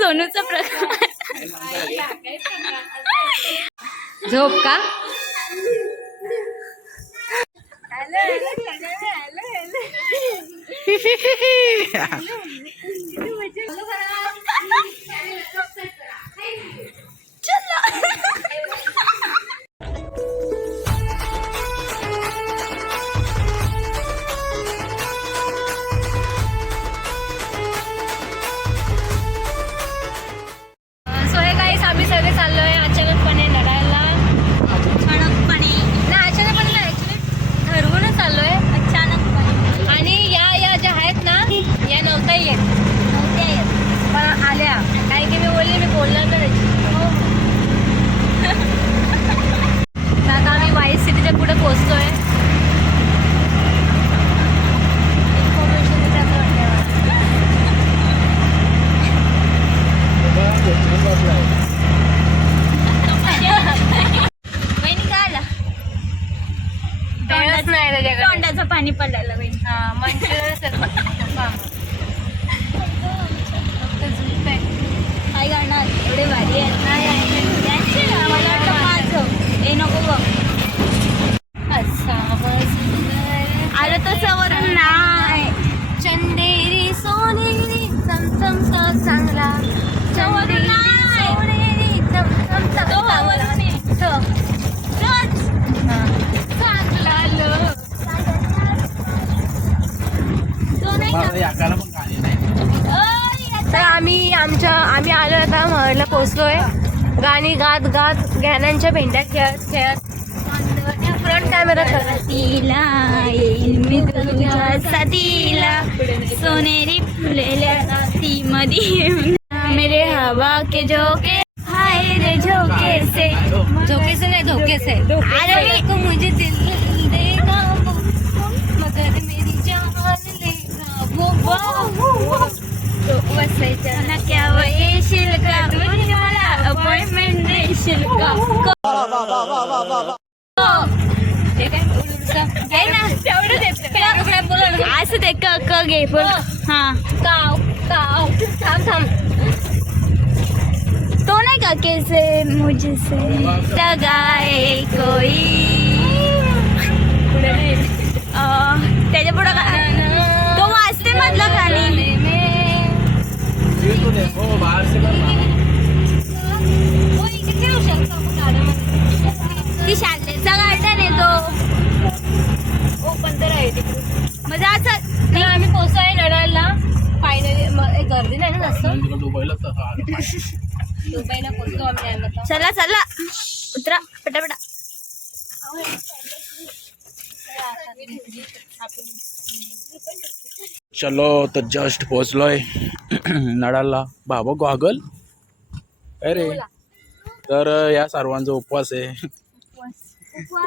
सोनूचा प्रकार. झोप का? तर आम्ही आमच्या आम्ही आलो आता महरला पोहोचलोय. गाणी गात गात गाण्यांच्या भेंड्या खेळत खेळत फ्रंट कॅमेरा तिला येईल मी तुझ्या साथीला सोनेरी फुलेल्या राती मध्ये मेरे हवा के झोके. हाय रे झोके से. झोके से नाही धोके से. अरे मुझे दिल देगा देशील का ते काय उलूचा. घे ना तेवढं देत नाही. काय बोला ना. असं ते क क घे बोल हा काव काव थांब थांब तो नाही का कैसे मुझसे लगाए कोई अं, त्याच्या पुढं का तो मधलं गाणी ती शाळेचा गार्डन आहे तो. ओपन तर आहे तिकडे. म्हणजे असं नाही आम्ही पोहोचलोय लढायला. फायनली गर्दी नाही ना जास्त? दुबईला पोहोचलो आम्ही चला चला. उतरा पटापटा. चलो तर जस्ट पोचलोय नडाला बाबा गॉगल. अरे तर या सर्वांचा उपवास आहे.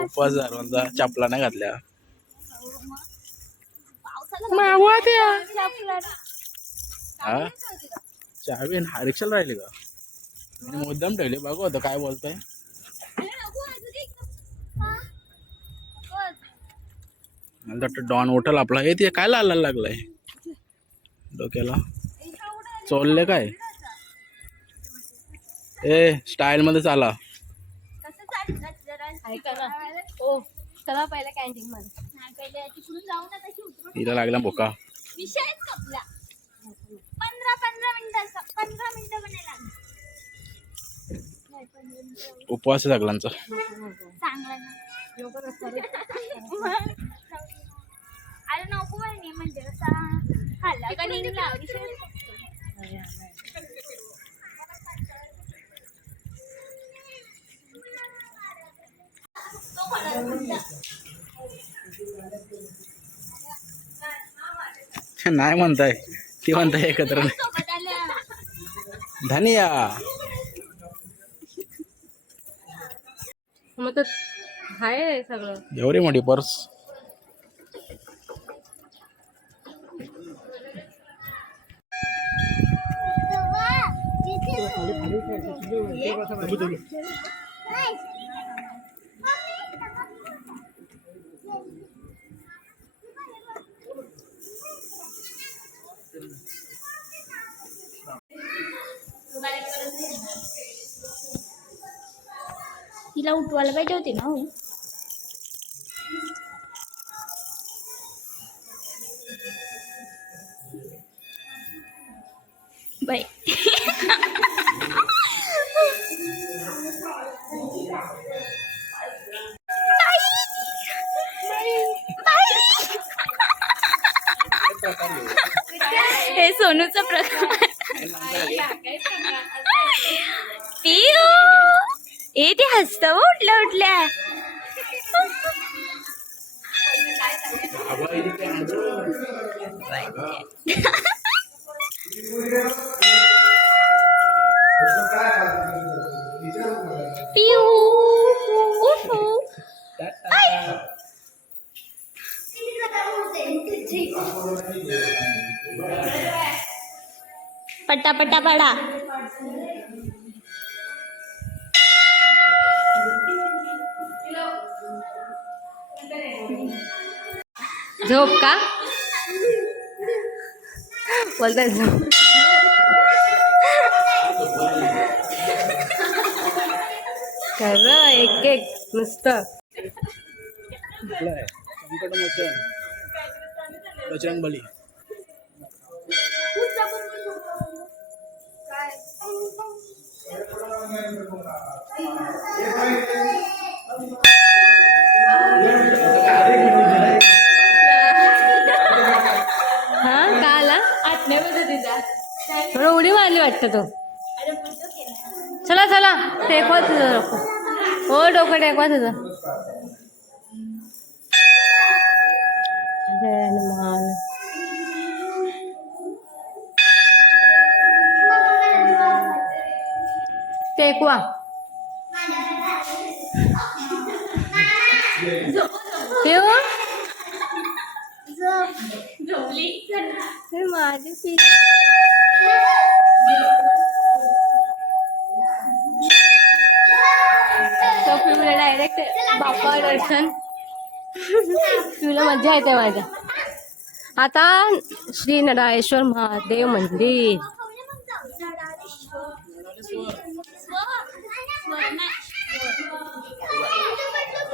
उपवास. सर्वांचा. चपला नाही घातल्या. हा? चावी हा रिक्षाला राहिली का? मी मुद्दाम ठेवली. बघू आता काय बोलताय. मला वाटतं डॉन उठल आपला. हे ते काय लागायला लागलाय? डोक्याला. चोलले काय? ए स्टाईल मध्ये चाला. हिला लागला भोका लागली उपवास आहे सगळ्यांचा. म्हणजे नाही म्हणताय. ती म्हणताय एकत्र धनिया. मग तर आहे सगळं. एवढी मोठी पर्स. तिला उठवायला पाहिजे होती ना हसत हो, उठल्या उठल्या. पिऊ पट्टा पट्टा पडा. झोप का? बोलताय झोप. खरं एक एक नुसतं. बजरंग बली हा आला आत्म्यामध्ये थोडं उडी मारली वाटतं तो. चला चला टेकवा तुझं डोकं. हो डोकं टेकवा तुझं. जय हनुमान. टेकवा. ठेवू. माझी पी तो डायरेक्ट बाप्पा दर्शन. तुला मजा येते माझ्या. आता श्री नराळेश्वर महादेव मंदिर.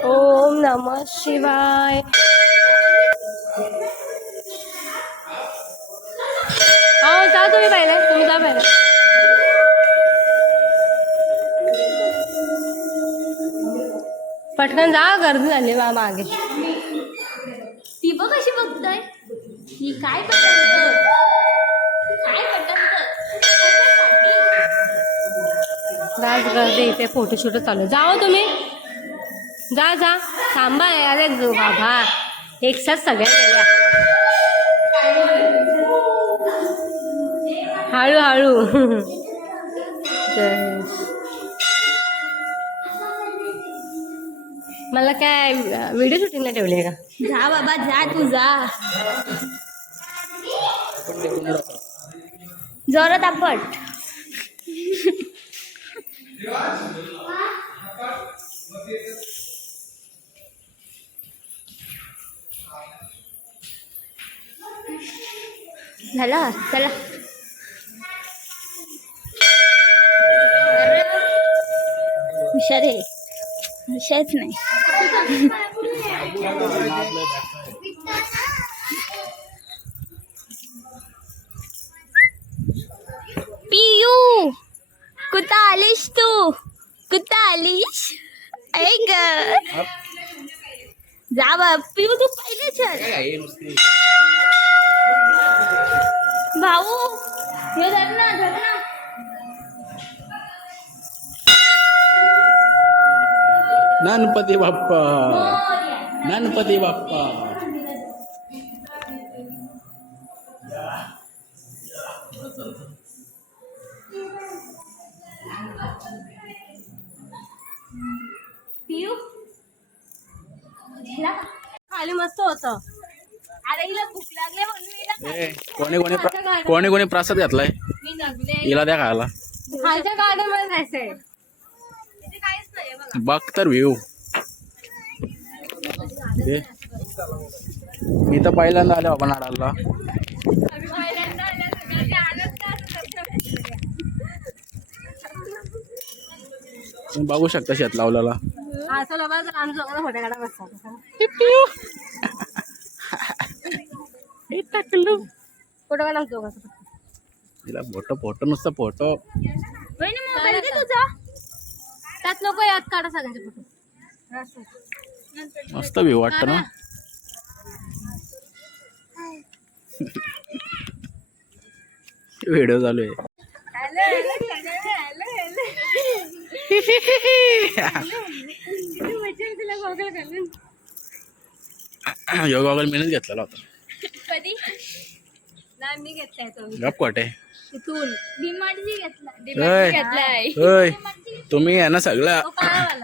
ओम नमः शिवाय. जा तुम्ही पहिले तुम्ही जा पहिले। पटकन जा गर्दी झाली मा मागे ती बघ कशी बघताय. ही काय काय जाच गर्दी इथे फोटोशूट चालू. जाओ तुम्ही. जा जा. थांबा अरे बाबा. एक साथ सगळ्या गेल्या. हळू हळू. मला काय व्हिडिओ शूटिंगला ठेवली का? जा बाबा जा तू जा. जोरात आपट. झाला चला. हुशार आहे. हुशारच नाही. पियू कुठं आलीस तू? कुठं आलीस? ऐक जा बा पियू तू पहिले चल. भाऊ हे धर ना धर ना. गणपती बाप्पा. गणपती बाप्पा. खाली मस्त होतं. कोणी कोणी कोणी कोणी प्रसाद घातलाय? हिला द्या खायला. खालच्या गार्डनमध्ये जायचंय. बघा तर व्ह्यू. मी तर पहिल्यांदा आले बाबा नाडाला बघू शकता शेत लावलेला. लोकांना फोटो फोटो नुसतं फोटो. वहिनी मोबाईल दे तुझा. त्यात लोक यात काढा सगळ्यांचे फोटो. मस्त व्यू वाटतं ना? व्हिडिओ चालू आहे. यो गॉगल मीनच घेतलेला होता. कधी? नाही मी घेतलाय तो. गप कोटे. इथून. डिमार्टची घेतला होय. घेतलाय. होय. तुम्ही आहे ना सगळं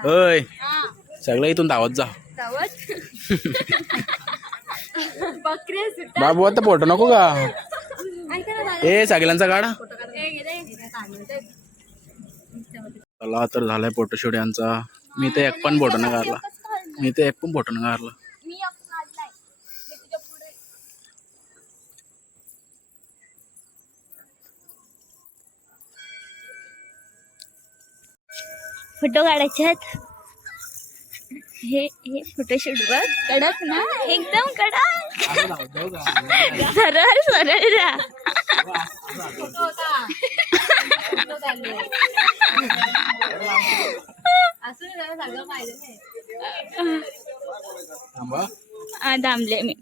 होय. सगळं इथून धावत जा. बाबू आता फोटो नको का? ऐका ना दादा. ए सगळ्यांचा काढा. ए. हे. चला तर झालाय फोटोशूट यांचा. मी तर एक पण फोटो नाही काढला मी तर एक पण फोटो नाही काढला फोटो काढायचे आहेत. हे हे फोटोशूट बघ. कडक ना एकदम कडक. सरळ सरळ आ, थांबले मी.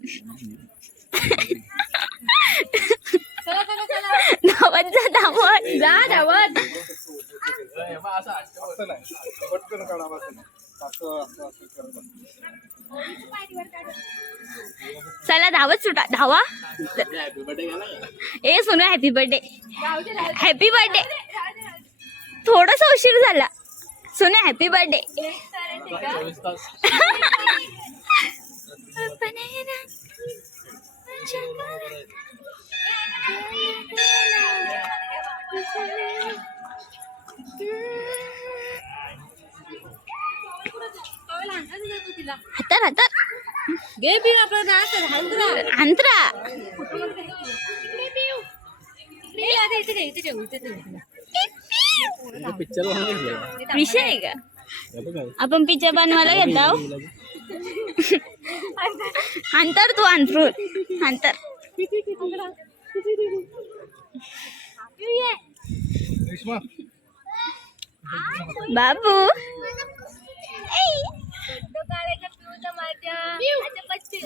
धावत जा धावत जा धावत चला धावत सुटा धावा. ए Sonu happy birthday happy birthday थोडासा उशीर झाला. सोनू हॅपी बर्थडे हातर हातर घे बी आपलं अंतरा विषय आहे का? आपण पिक्चर बनवायला घेत आहो अंतर तू अंतरून अंतर बाबू फोटो काढायचा पिऊचा माझ्या. अच्छा, बच्चे.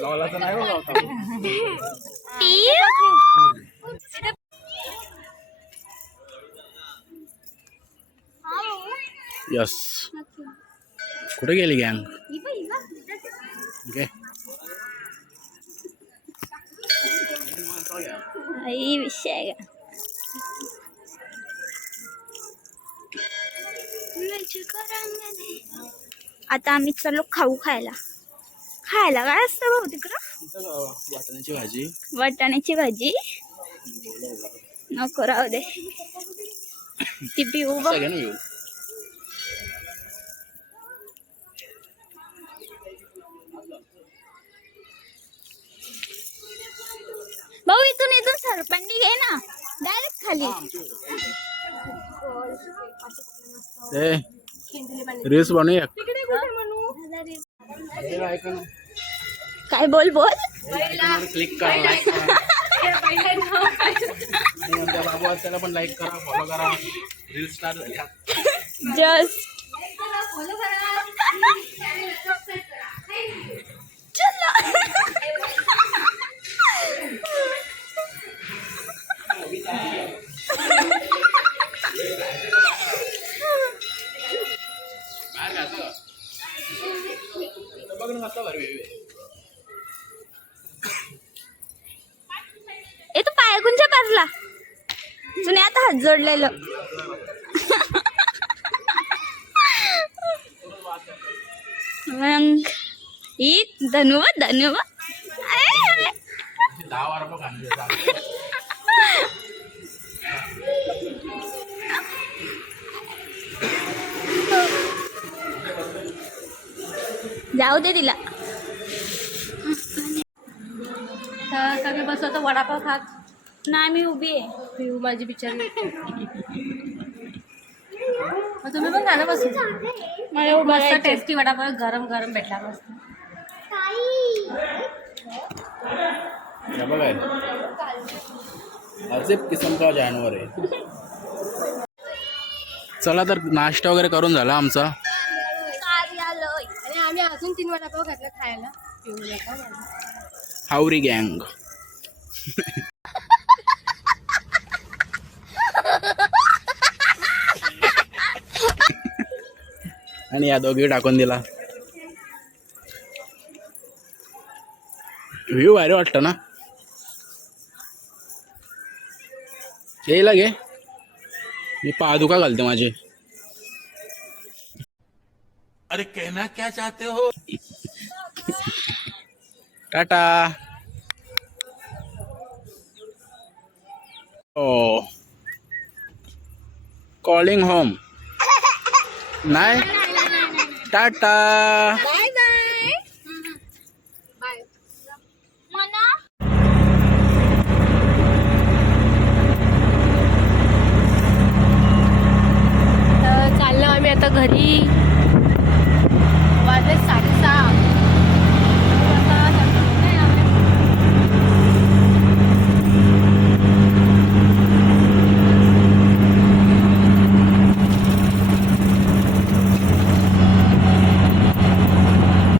यस कुठे गेली गँग ओके आहे का आता आम्ही चाललो खाऊ खायला. खायला काय असतं भाऊ तिकडं? वाटण्याची भाजी. वाटाण्याची भाजी. नको राहू दे. ती पिऊ बघ. इथून सरपंडी घे ना? डायरेक्ट खाली। ए रील्स बनवूया तिकडे कुठे म्हणू काय बोल बोल? क्लिक करा बाबू त्याला पण लाईक करा। फॉलो करा रील्स स्टार्ट झाल्या जस्ट फॉलो करा ए तू पायगुंच्या बाजूला. तुने आता हात जोडलेलं. मग. ही धनुव धनुव. जाऊ दे तिला. तर सगळे बसवतो वडापाव खात? नाही मी उभी आहे. पिऊ माझी बिचारी. मग तुम्ही पण खाणं बसून मला मस्त. टेस्टी वडापाव गरम गरम भेटला मस्त. हे बघाय अजीब किस्म का जानवर आहे. चला तर नाश्ता वगैरे करून झाला आमचा. आणि आम्ही अजून तीन वडापाव घातला खायला. हावरी गँग. आणि या दोघी टाकून दिला. व्ह्यू भारी वाटतं ना? येईल घे. मी पादुका घालते माझे. अरे कहना क्या चाहते हो? टाटा. ओ कॉलिंग होम नाही टाटा मना तर चाललो आम्ही आता घरी